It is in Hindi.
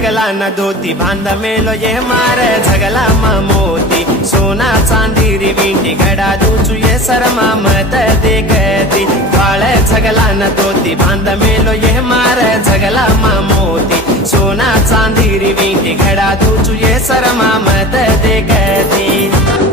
झगला न धोती बांधा मेलो ये मारे झगला मा मोती सोना चांदी री वींटी घड़ा दूचू ये शर्मा मत देखती वाले झगला न धोती बांधा मेलो ये मारे झगला मा मोती सोना चांदी री वींटी घड़ा दूचू ये शर्मा मत देखती।